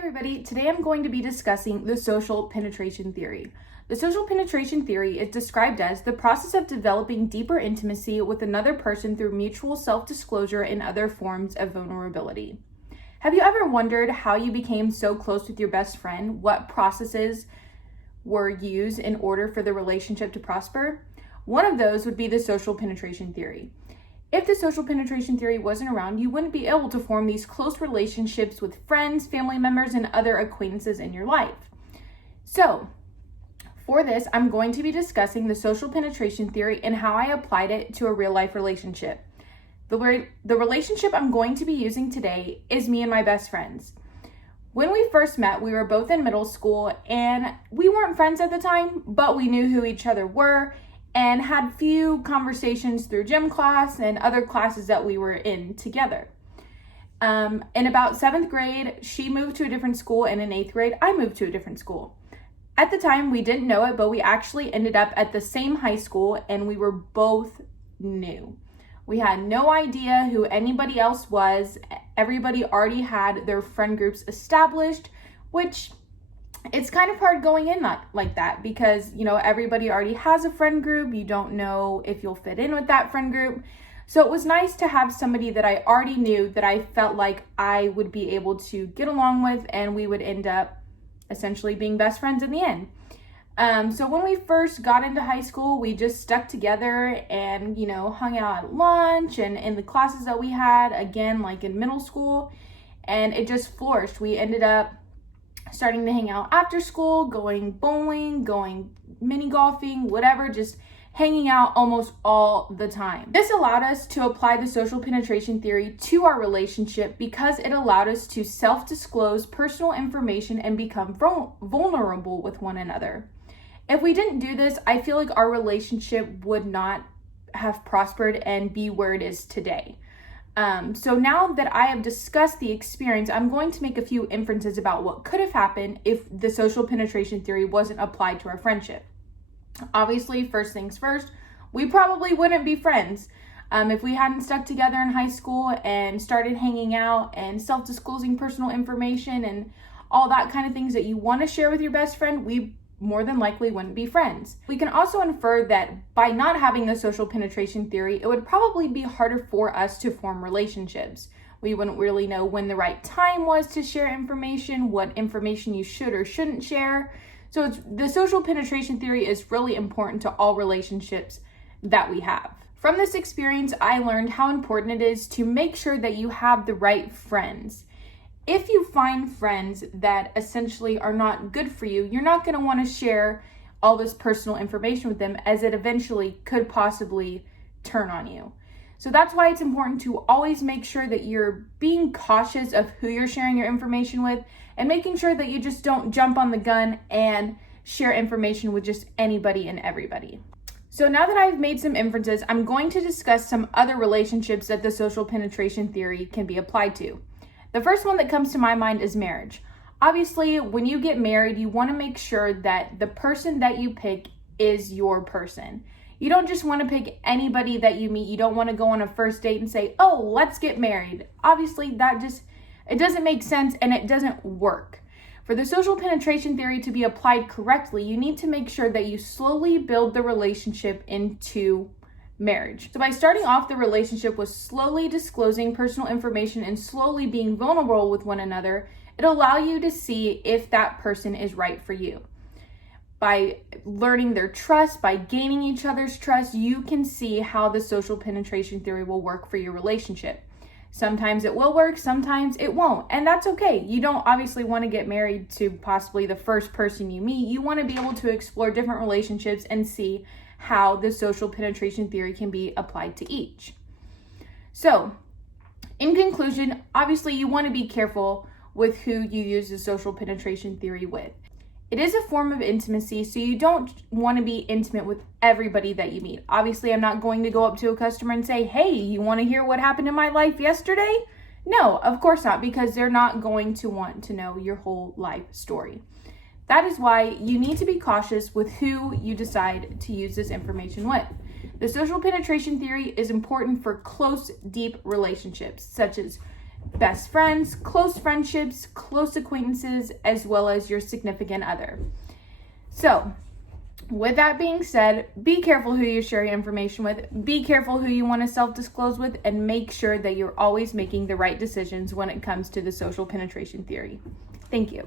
everybody, today I'm going to be discussing the social penetration theory. The social penetration theory is described as the process of developing deeper intimacy with another person through mutual self-disclosure and other forms of vulnerability. Have you ever wondered how you became so close with your best friend? What processes were used in order for the relationship to prosper? One of those would be the social penetration theory. If the social penetration theory wasn't around, you wouldn't be able to form these close relationships with friends, family members, and other acquaintances in your life. So, for this, I'm going to be discussing the social penetration theory and how I applied it to a real-life relationship. The relationship I'm going to be using today is me and my best friends. When we first met, we were both in middle school, and we weren't friends at the time, but we knew who each other were and had few conversations through gym class and other classes that we were in together. In about 7th grade, she moved to a different school, and in 8th grade, I moved to a different school. At the time, we didn't know it, but we actually ended up at the same high school, and we were both new. We had no idea who anybody else was. Everybody already had their friend groups established, which it's kind of hard going in like that because, everybody already has a friend group. You don't know if you'll fit in with that friend group. So it was nice to have somebody that I already knew that I felt like I would be able to get along with, and we would end up essentially being best friends in the end. So when we first got into high school, we just stuck together and, hung out at lunch and in the classes that we had, again, like in middle school, and it just flourished. We ended up starting to hang out after school, going bowling, going mini golfing, whatever, just hanging out almost all the time. This allowed us to apply the social penetration theory to our relationship because it allowed us to self-disclose personal information and become vulnerable with one another. If we didn't do this, I feel like our relationship would not have prospered and be where it is today. So now that I have discussed the experience, I'm going to make a few inferences about what could have happened if the social penetration theory wasn't applied to our friendship. Obviously, first things first, we probably wouldn't be friends. If we hadn't stuck together in high school and started hanging out and self-disclosing personal information and all that kind of things that you want to share with your best friend, we more than likely wouldn't be friends. We can also infer that by not having the social penetration theory, it would probably be harder for us to form relationships. We wouldn't really know when the right time was to share information, what information you should or shouldn't share. So the social penetration theory is really important to all relationships that we have. From this experience, I learned how important it is to make sure that you have the right friends. If you find friends that essentially are not good for you, you're not going to want to share all this personal information with them, as it eventually could possibly turn on you. So that's why it's important to always make sure that you're being cautious of who you're sharing your information with and making sure that you just don't jump on the gun and share information with just anybody and everybody. So now that I've made some inferences, I'm going to discuss some other relationships that the social penetration theory can be applied to. The first one that comes to my mind is marriage. Obviously, when you get married, you want to make sure that the person that you pick is your person. You don't just want to pick anybody that you meet. You don't want to go on a first date and say, oh, let's get married. Obviously, it doesn't make sense and it doesn't work. For the social penetration theory to be applied correctly, you need to make sure that you slowly build the relationship into marriage. So by starting off the relationship with slowly disclosing personal information and slowly being vulnerable with one another, it'll allow you to see if that person is right for you. By learning their trust, by gaining each other's trust, you can see how the social penetration theory will work for your relationship. Sometimes it will work, sometimes it won't, and that's okay. You don't obviously want to get married to possibly the first person you meet. You want to be able to explore different relationships and see how the social penetration theory can be applied to each. So, in conclusion, obviously you want to be careful with who you use the social penetration theory with. It is a form of intimacy, so you don't want to be intimate with everybody that you meet. Obviously, I'm not going to go up to a customer and say, hey, you want to hear what happened in my life yesterday? No, of course not, because they're not going to want to know your whole life story. That is why you need to be cautious with who you decide to use this information with. The social penetration theory is important for close, deep relationships, such as best friends, close friendships, close acquaintances, as well as your significant other. So, with that being said, be careful who you share your information with, be careful who you want to self-disclose with, and make sure that you're always making the right decisions when it comes to the social penetration theory. Thank you.